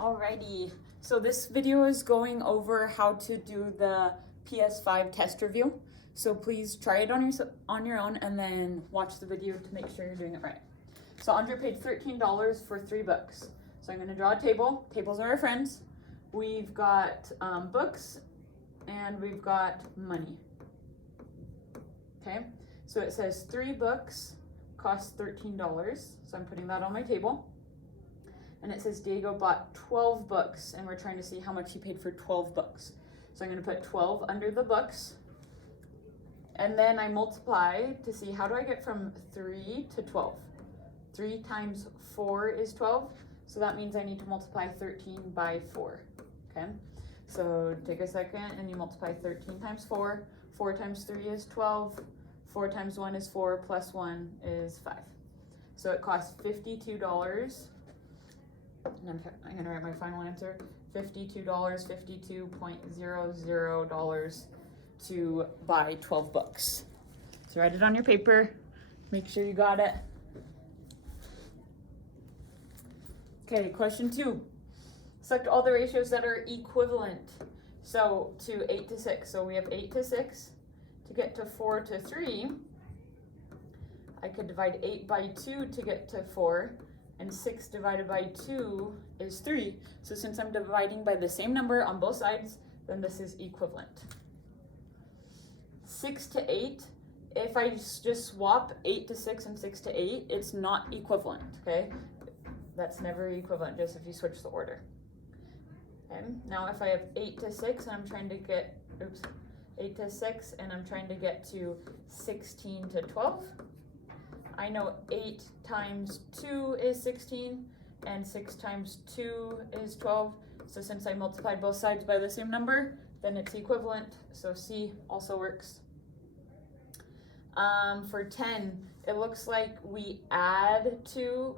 Alrighty, so this video is going over how to do the PS5 test review. So please try it on your own and then watch the video to make sure you're doing it right. So Andre paid $13 for 3 books. So I'm going to draw a table. Tables are our friends. We've got books and we've got money. Okay, so it says 3 books cost $13. So I'm putting that on my table. And it says Diego bought 12 books and we're trying to see how much he paid for 12 books. So I'm going to put 12 under the books. And then I multiply to see how do I get from 3 to 12. 3 times 4 is 12. So that means I need to multiply 13 by 4. Okay, so take a second and you multiply 13 times 4. 4 times 3 is 12. 4 times 1 is 4 plus 1 is 5. So it costs $52. And I'm going to write my final answer, $52, $52.00 to buy 12 books. So write it on your paper, make sure you got it. Okay, question 2. Select all the ratios that are equivalent. So to 8 to 6, so we have 8 to 6. To get to 4 to 3, I could divide 8 by 2 to get to 4. And 6 divided by 2 is 3. So since I'm dividing by the same number on both sides, then this is equivalent. 6 to 8, if I just swap 8 to 6 and 6 to 8, it's not equivalent, okay? That's never equivalent, just if you switch the order. Okay, now if I have 8 to 6 and I'm trying to get, 8 to 6 and I'm trying to get to 16 to 12, I know 8 times 2 is 16 and 6 times 2 is 12. So since I multiplied both sides by the same number, then it's equivalent. So C also works. For 10, it looks like we add 2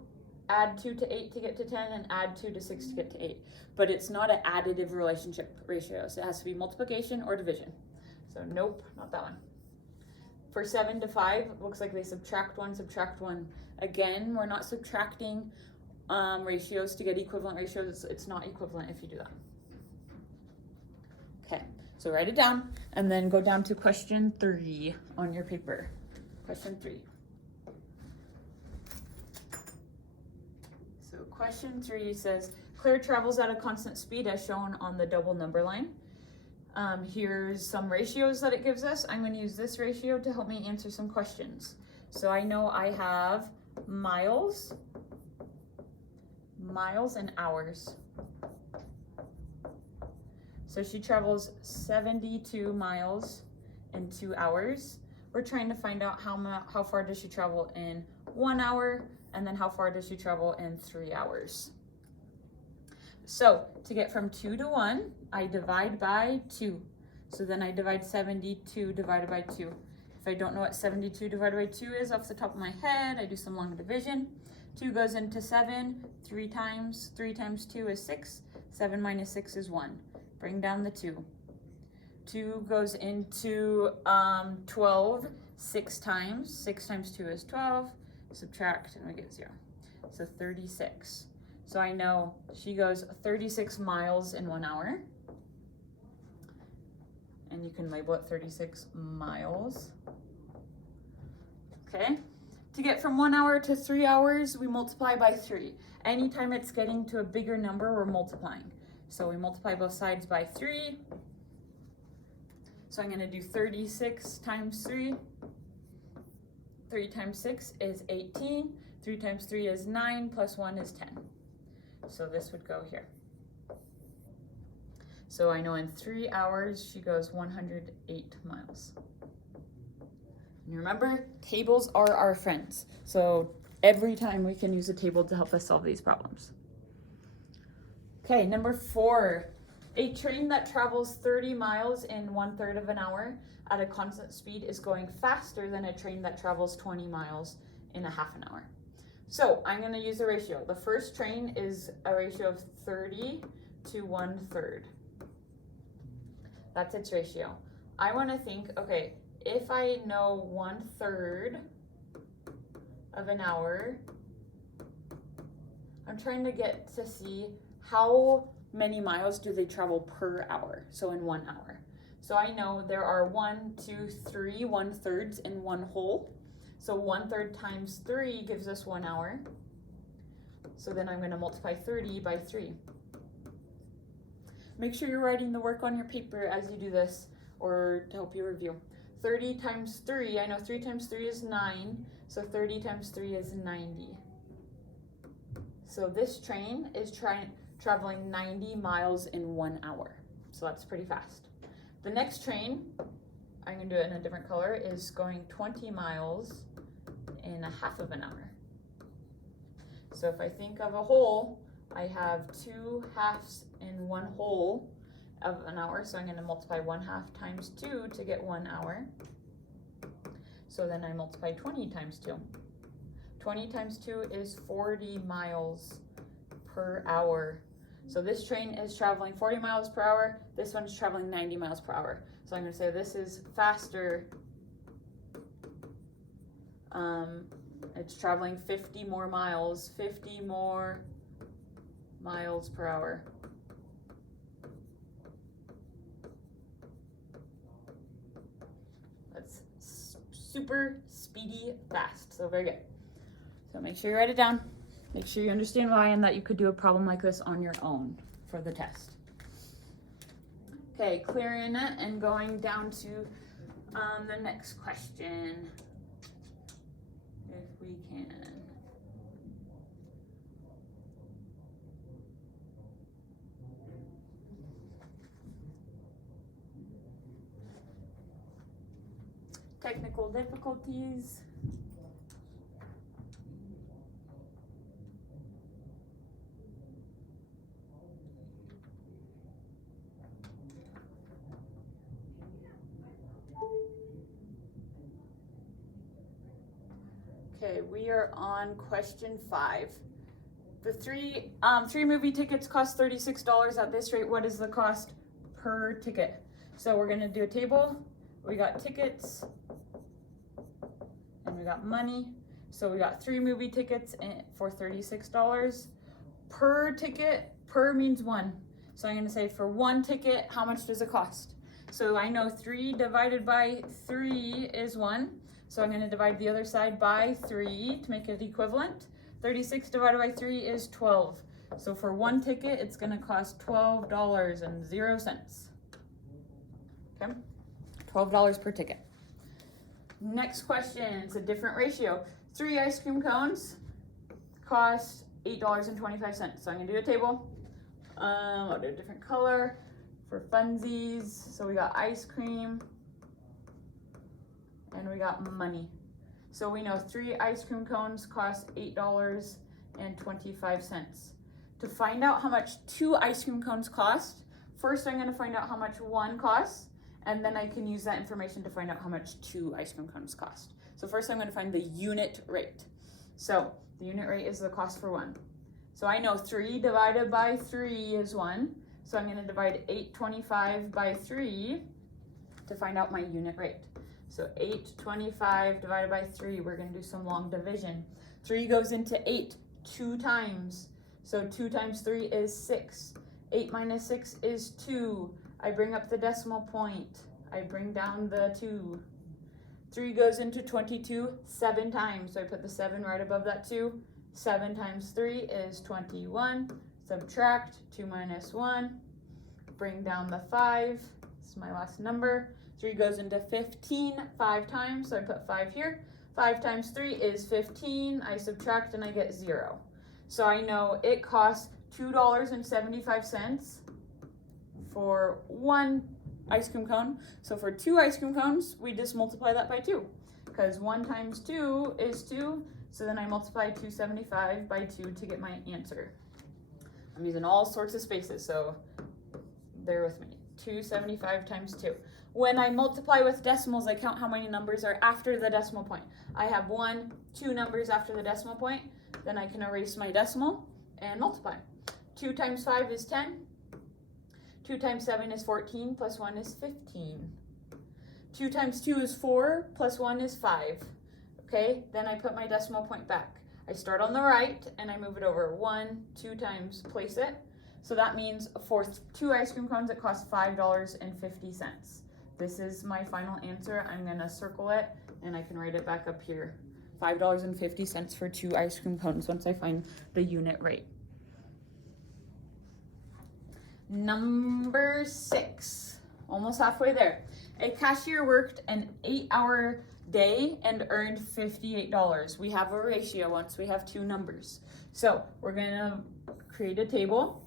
to 8 to get to 10 and add 2 to 6 to get to 8. But it's not an additive relationship ratio. So it has to be multiplication or division. So nope, not that one. For 7 to 5, it looks like they subtract 1, subtract 1. Again, we're not subtracting ratios to get equivalent ratios. It's not equivalent if you do that. Okay, so write it down and then go down to question 3 on your paper. Question 3. So question 3 says, Claire travels at a constant speed as shown on the double number line. Here's some ratios that it gives us. I'm going to use this ratio to help me answer some questions. So I know I have miles and hours. So she travels 72 miles in 2 hours. We're trying to find out how far does she travel in 1 hour, and then how far does she travel in 3 hours. So to get from 2 to 1, I divide by 2. So then I divide 72 divided by 2. If I don't know what 72 divided by 2 is off the top of my head, I do some long division. 2 goes into 7, 3 times 2 is 6, 7 minus 6 is 1. Bring down the 2. 2 goes into 12, 6 times. 6 times 2 is 12. Subtract and we get 0. So 36. So I know she goes 36 miles in 1 hour. And you can label it 36 miles. Okay. To get from 1 hour to 3 hours, we multiply by 3. Anytime it's getting to a bigger number, we're multiplying. So we multiply both sides by 3. So I'm going to do 36 times 3. 3 times 6 is 18. 3 times 3 is 9, plus 1 is 10. So this would go here. So I know in 3 hours, she goes 108 miles. And remember, tables are our friends. So every time we can use a table to help us solve these problems. Okay, number 4. A train that travels 30 miles in 1/3 of an hour at a constant speed is going faster than a train that travels 20 miles in a half an hour. So I'm going to use a ratio. The first train is a ratio of 30 to 1/3. That's its ratio. I want to think, okay, if I know 1/3 of an hour, I'm trying to get to see how many miles do they travel per hour? So in 1 hour. So I know there are 1, 2, 3 1/3 in one whole. So 1/3 times 3 gives us 1 hour. So then I'm going to multiply 30 by 3. Make sure you're writing the work on your paper as you do this, or to help you review. 30 times 3, I know 3 times 3 is 9, so 30 times 3 is 90. So this train is traveling 90 miles in 1 hour. So that's pretty fast. The next train, I'm going to do it in a different color, is going 20 miles in a half of an hour. So if I think of a whole, I have 2 halves in 1 whole of an hour. So I'm going to multiply 1/2 times 2 to get 1 hour. So then I multiply 20 times 2. 20 times 2 is 40 miles per hour. So this train is traveling 40 miles per hour. This one is traveling 90 miles per hour. So I'm going to say this is faster. It's traveling 50 more miles, 50 more miles per hour. That's super speedy fast. So very good. So make sure you write it down. Make sure you understand why and that you could do a problem like this on your own for the test. Okay, clearing it and going down to the next question, if we can. Technical difficulties. Okay, we are on question 5. The three movie tickets cost $36 at this rate. What is the cost per ticket? So we're gonna do a table. We got tickets and we got money. So we got 3 movie tickets for $36 per ticket. Per means 1. So I'm gonna say for 1 ticket, how much does it cost? So I know 3 divided by 3 is 1. So I'm going to divide the other side by 3 to make it equivalent. 36 divided by 3 is 12. So for 1 ticket, it's going to cost $12.00. Okay, $12 per ticket. Next question, it's a different ratio. 3 ice cream cones cost $8.25. So I'm going to do a table. I'll do a different color for funsies. So we got ice cream. And we got money. So we know 3 ice cream cones cost $8.25. To find out how much 2 ice cream cones cost, first I'm going to find out how much 1 costs, and then I can use that information to find out how much 2 ice cream cones cost. So first I'm going to find the unit rate. So the unit rate is the cost for 1. So I know 3 divided by 3 is 1. So I'm going to divide $8.25 by 3 to find out my unit rate. So $8.25 divided by 3, we're going to do some long division. 3 goes into 8 2 times. So 2 times 3 is 6. 8 minus 6 is 2. I bring up the decimal point. I bring down the 2. 3 goes into 22 7 times. So I put the 7 right above that 2. 7 times 3 is 21. Subtract 2 minus 1. Bring down the 5. This is my last number. 3 goes into 15 5 times, so I put 5 here. 5 times 3 is 15. I subtract and I get 0. So I know it costs $2.75 for 1 ice cream cone. So for 2 ice cream cones, we just multiply that by 2. Because 1 times 2 is 2, so then I multiply $2.75 by 2 to get my answer. I'm using all sorts of spaces, so bear with me. $2.75 times 2. When I multiply with decimals, I count how many numbers are after the decimal point. I have 1, 2 numbers after the decimal point. Then I can erase my decimal and multiply. 2 times 5 is 10. 2 times 7 is 14, plus 1 is 15. 2 times 2 is 4, plus 1 is 5. Okay, then I put my decimal point back. I start on the right and I move it over 1, 2 times, place it. So that means for 2 ice cream cones, it costs $5.50. This is my final answer. I'm gonna circle it and I can write it back up here. $5.50 for 2 ice cream cones once I find the unit rate. Number 6, almost halfway there. A cashier worked an 8-hour day and earned $58. We have a ratio once we have 2 numbers. So we're gonna create a table.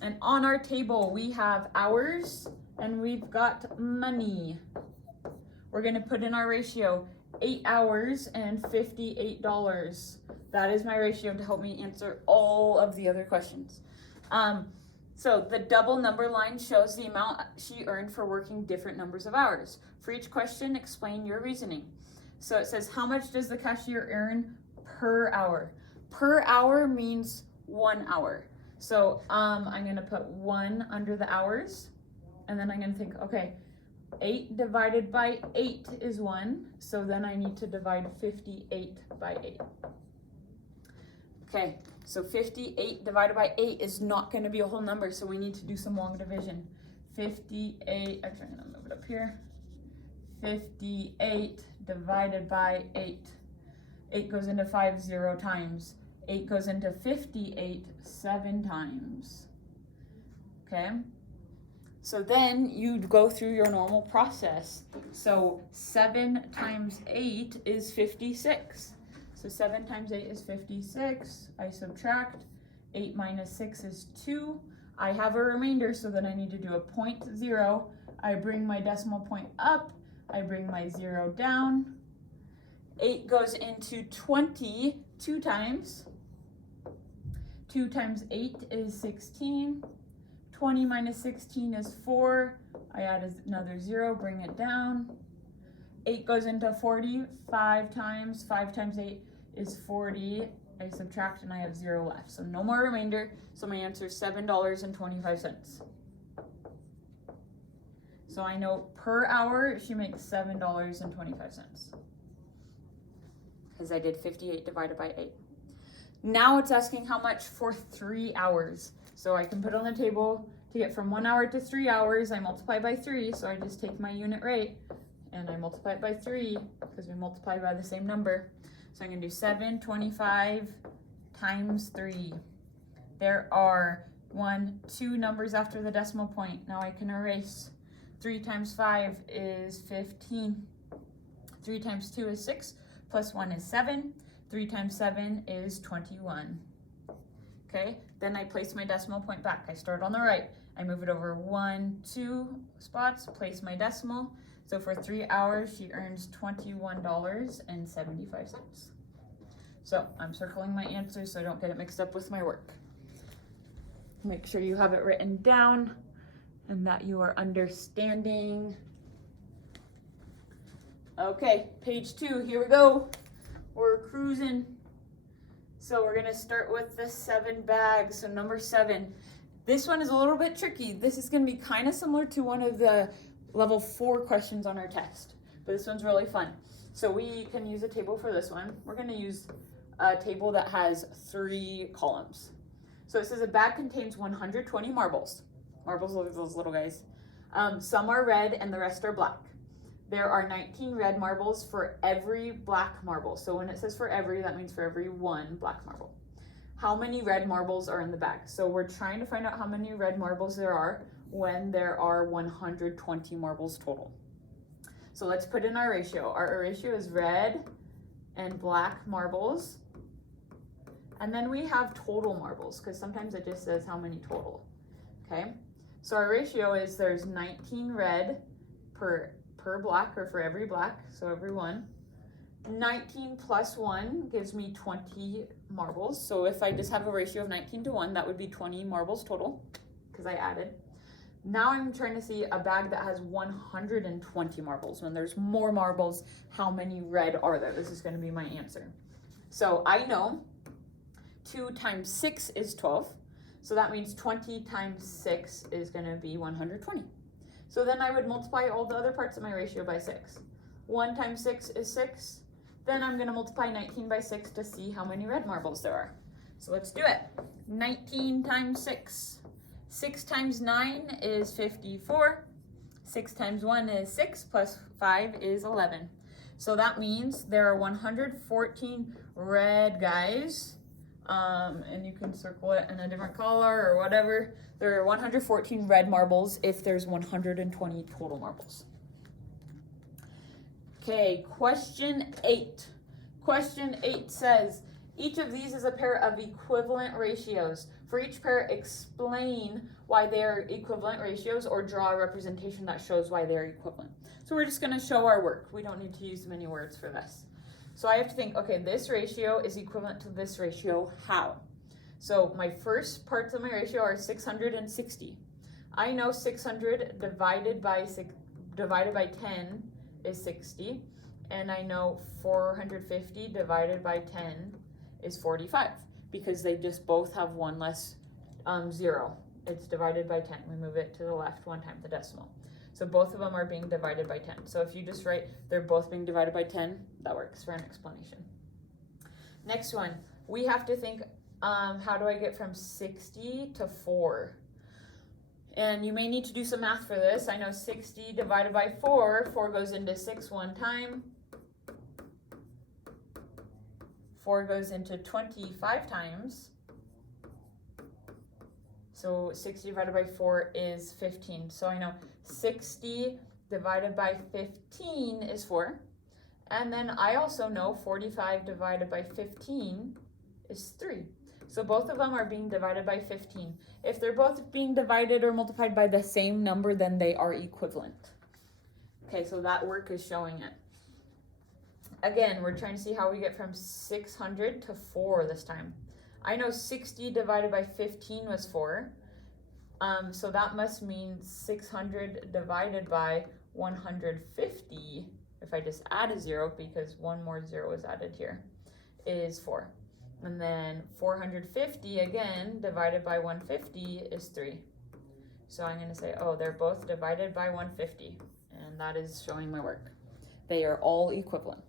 And on our table, we have hours and we've got money. We're gonna put in our ratio 8 hours and $58. That is my ratio to help me answer all of the other questions. So the double number line shows the amount she earned for working different numbers of hours. For each question, explain your reasoning. So it says, how much does the cashier earn per hour? Per hour means 1 hour. So I'm gonna put 1 under the hours, and then I'm gonna think, okay, 8 divided by 8 is 1, so then I need to divide 58 by 8. Okay, so 58 divided by 8 is not gonna be a whole number, so we need to do some long division. 58, actually I'm gonna move it up here. 58 divided by 8. 8 goes into 5 0 times. 8 goes into 58 7 times. Okay? So then you'd go through your normal process. So 7 times 8 is 56. So 7 times 8 is 56. I subtract. 8 minus 6 is 2. I have a remainder, so then I need to do a 0.0. I bring my decimal point up. I bring my 0 down. 8 goes into 20 2 times. 2 times 8 is 16. 20 minus 16 is 4. I add another 0, bring it down. 8 goes into 40 5 times. 5 times 8 is 40. I subtract and I have 0 left. So no more remainder. So my answer is $7.25. So I know per hour she makes $7.25. Because I did 58 divided by 8. Now it's asking how much for 3 hours. So I can put on the table to get from 1 hour to 3 hours, I multiply by 3. So I just take my unit rate and I multiply it by 3 because we multiply by the same number. So I'm gonna do 725 times 3. There are 2 numbers after the decimal point. Now I can erase. 3 times 5 is 15. 3 times 2 is 6, plus 1 is 7. 3 times 7 is 21. Okay, then I place my decimal point back. I start on the right. I move it over 1, 2 spots, place my decimal. So for 3 hours, she earns $21.75. So I'm circling my answer so I don't get it mixed up with my work. Make sure you have it written down and that you are understanding. Okay, page 2, here we go. We're cruising. So we're gonna start with the 7 bags. So number 7. This one is a little bit tricky. This is gonna be kind of similar to one of the level 4 questions on our test, but this one's really fun. So we can use a table for this one. We're gonna use a table that has 3 columns. So it says a bag contains 120 marbles. Marbles are those little guys. Some are red and the rest are black. There are 19 red marbles for every black marble. So when it says for every, that means for every 1 black marble. How many red marbles are in the bag? So we're trying to find out how many red marbles there are when there are 120 marbles total. So let's put in our ratio. Our ratio is red and black marbles. And then we have total marbles, because sometimes it just says how many total. Okay, so our ratio is there's 19 red per black, or for every black, so every 1. 19 plus 1 gives me 20 marbles. So if I just have a ratio of 19 to 1, that would be 20 marbles total, because I added. Now I'm trying to see a bag that has 120 marbles. When there's more marbles, how many red are there? This is going to be my answer. So I know 2 times 6 is 12. So that means 20 times 6 is going to be 120. So then I would multiply all the other parts of my ratio by 6. 1 times 6 is 6. Then I'm going to multiply 19 by 6 to see how many red marbles there are. So let's do it. 19 times 6. 6 times 9 is 54. 6 times 1 is 6, plus 5 is 11. So that means there are 114 red guys, and you can circle it in a different color or whatever. There are 114 red marbles if there's 120 total marbles. Okay, question 8. Question 8 says, each of these is a pair of equivalent ratios. For each pair, explain why they are equivalent ratios or draw a representation that shows why they're equivalent. So we're just going to show our work. We don't need to use many words for this. So I have to think, okay, this ratio is equivalent to this ratio. How? So my first parts of my ratio are 600 and 60. I know 600 divided by 10 is 60. And I know 450 divided by 10 is 45, because they just both have one less zero. It's divided by 10. We move it to the left one time the decimal. So both of them are being divided by 10. So if you just write they're both being divided by 10, that works for an explanation. Next one, we have to think, how do I get from 60 to 4? And you may need to do some math for this. I know 60 divided by 4 goes into 6 one time. 4 goes into 25 times. So 60 divided by 4 is 15. So I know 60 divided by 15 is 4. And then I also know 45 divided by 15 is 3. So both of them are being divided by 15. If they're both being divided or multiplied by the same number, then they are equivalent. Okay, so that work is showing it. Again, we're trying to see how we get from 600 to 4 this time. I know 60 divided by 15 was 4. So that must mean 600 divided by 150, if I just add a 0, because one more 0 is added here, is 4. And then 450, again, divided by 150 is 3. So I'm going to say, oh, they're both divided by 150. And that is showing my work. They are all equivalent.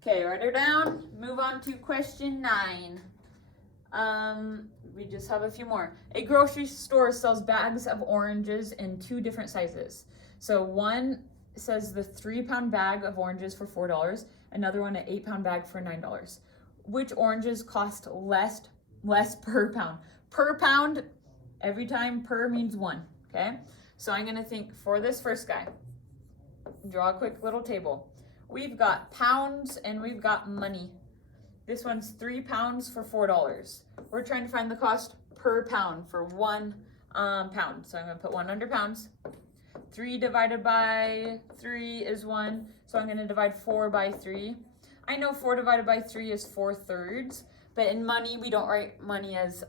Okay, write her down. Move on to question 9. We just have a few more. A grocery store sells bags of oranges in 2 different sizes. So one says the 3-pound bag of oranges for $4, another one an 8-pound bag for $9. Which oranges cost less per pound? Per pound, every time per means 1, okay? So I'm gonna think for this first guy, draw a quick little table. We've got pounds and we've got money. This one's 3 pounds for $4. We're trying to find the cost per pound for 1 pound. So I'm gonna put 1 under pounds. 3 divided by 3 is 1. So I'm gonna divide 4 by 3. I know 4 divided by 3 is 4/3, but in money, we don't write money as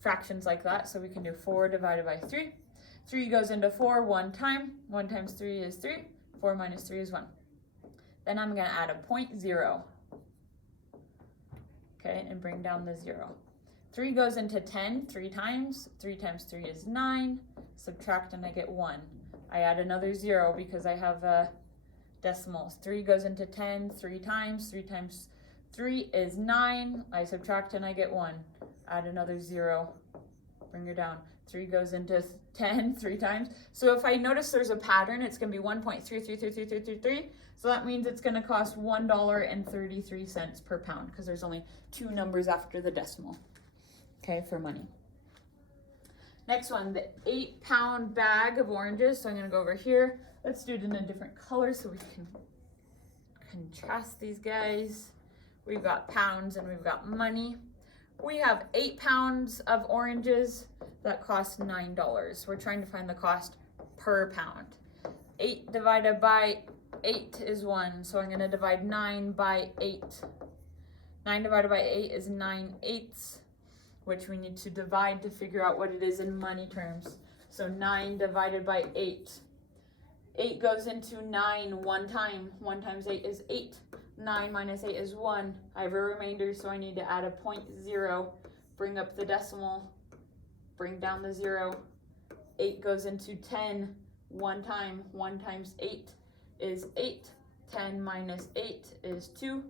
fractions like that. So we can do 4 divided by 3. 3 goes into 4 one time. 1 times 3 is 3. 4 minus 3 is 1. Then I'm gonna add a 0.0. Okay, and bring down the 0. 3 goes into 10 3 times. 3 times 3 is 9. Subtract and I get 1. I add another 0 because I have decimals. 3 goes into 10 3 times. 3 times 3 is 9. I subtract and I get 1. Add another 0. Bring her down. 3 goes into 10 3 times. So if I notice there's a pattern, it's going to be 1.333333. So that means it's going to cost $1.33 per pound because there's only 2 numbers after the decimal. Okay, for money. Next one, the 8-pound bag of oranges. So I'm going to go over here. Let's do it in a different color so we can contrast these guys. We've got pounds and we've got money. We have 8 pounds of oranges that cost $9. We're trying to find the cost per pound. 8 divided by 8 is 1, so I'm going to divide 9 by 8. 9 divided by 8 is 9/8, which we need to divide to figure out what it is in money terms. So 9 divided by 8. 8 goes into 9 one time. 1 times 8 is 8. 9 minus 8 is 1. I have a remainder, so I need to add a 0.0. Bring up the decimal. Bring down the 0. 8 goes into 10 one time. 1 times 8 is 8. 10 minus 8 is 2.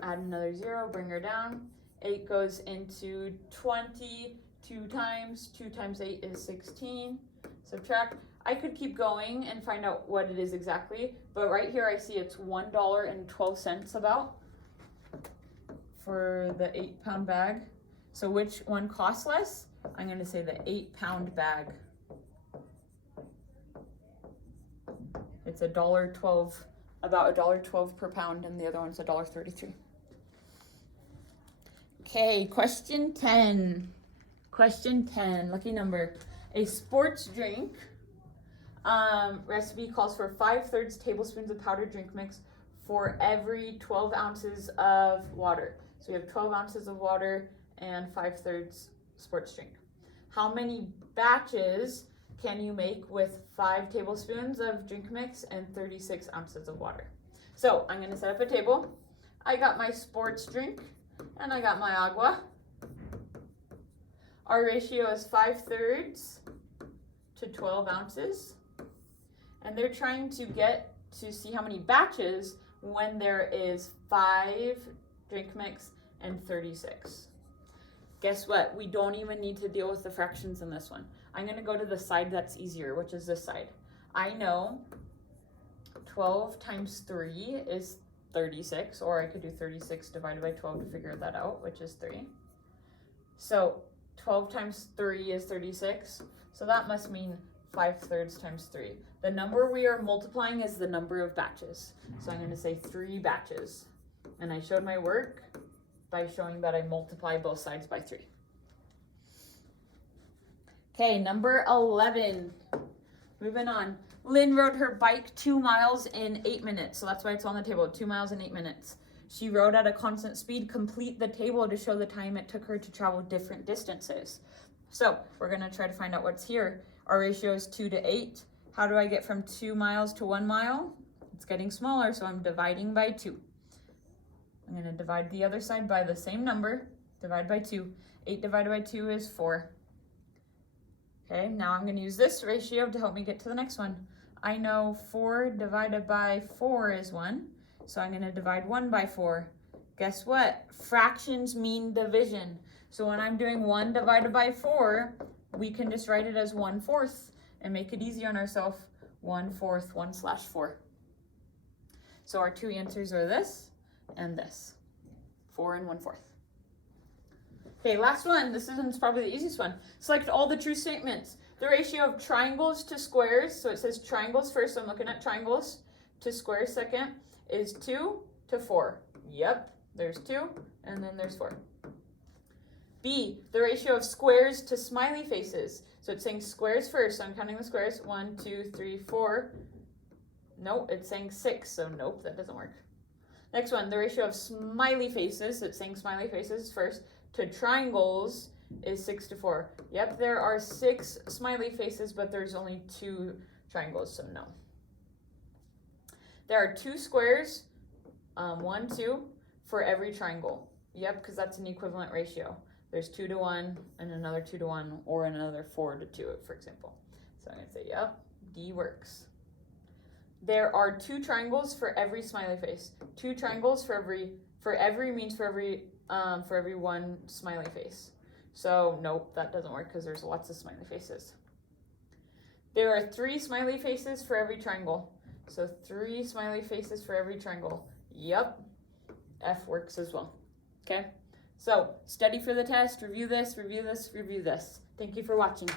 Add another 0. Bring her down. 8 goes into 20 2 times. 2 times 8 is 16. Subtract. I could keep going and find out what it is exactly, but right here I see it's $1.12 about for the 8-pound bag. So which one costs less? I'm going to say the 8-pound bag. It's $1.12, about $1.12 per pound, and the other one's $1.33. Okay, question 10. Question 10, lucky number. A sports drink recipe calls for 5/3 tablespoons of powdered drink mix for every 12 ounces of water. So we have 12 ounces of water and 5/3 sports drink. How many batches can you make with 5 tablespoons of drink mix and 36 ounces of water? So I'm going to set up a table. I got my sports drink and I got my agua. Our ratio is 5/3 to 12 ounces. And they're trying to get to see how many batches when there is 5 drink mix and 36. Guess what? We don't even need to deal with the fractions in this one. I'm going to go to the side that's easier, which is this side. I know 12 times 3 is 36, or I could do 36 divided by 12 to figure that out, which is 3. So 12 times 3 is 36, so that must mean 5/3 times 3. The number we are multiplying is the number of batches. So I'm going to say 3 batches. And I showed my work by showing that I multiply both sides by 3. Okay, number 11. Moving on. Lynn rode her bike 2 miles in 8 minutes. So that's why it's on the table, 2 miles in 8 minutes. She rode at a constant speed. Complete the table to show the time it took her to travel different distances. So we're going to try to find out what's here. Our ratio is 2 to 8. How do I get from 2 miles to 1 mile? It's getting smaller, so I'm dividing by 2. I'm going to divide the other side by the same number. Divide by 2. 8 divided by 2 is 4. Okay, now I'm going to use this ratio to help me get to the next one. I know 4 divided by 4 is 1, so I'm going to divide 1 by 4. Guess what? Fractions mean division. So when I'm doing 1 divided by 4, we can just write it as 1/4 and make it easy on ourselves. 1/4, 1/4. So our 2 answers are this and this. 4 and 1/4. Okay, last one. This one's probably the easiest one. Select all the true statements. The ratio of triangles to squares, so it says triangles first, so I'm looking at triangles, to squares second, is 2 to 4. Yep, there's 2, and then there's 4. B, the ratio of squares to smiley faces. So it's saying squares first, so I'm counting the squares. 1, 2, 3, 4. Nope, it's saying 6, so nope, that doesn't work. Next one, the ratio of smiley faces, so it's saying smiley faces first, to triangles is 6 to 4. Yep, there are 6 smiley faces, but there's only 2 triangles, so no. There are 2 squares, 1, 2, for every triangle. Yep, because that's an equivalent ratio. There's 2 to 1 and another 2 to 1, or another 4 to 2, for example. So I'm going to say, yep, D works. There are 2 triangles for every smiley face. 2 triangles for every means for every one smiley face. So nope, that doesn't work because there's lots of smiley faces. There are 3 smiley faces for every triangle. So 3 smiley faces for every triangle. Yep, F works as well. Okay, so study for the test, review this, review this, review this. Thank you for watching.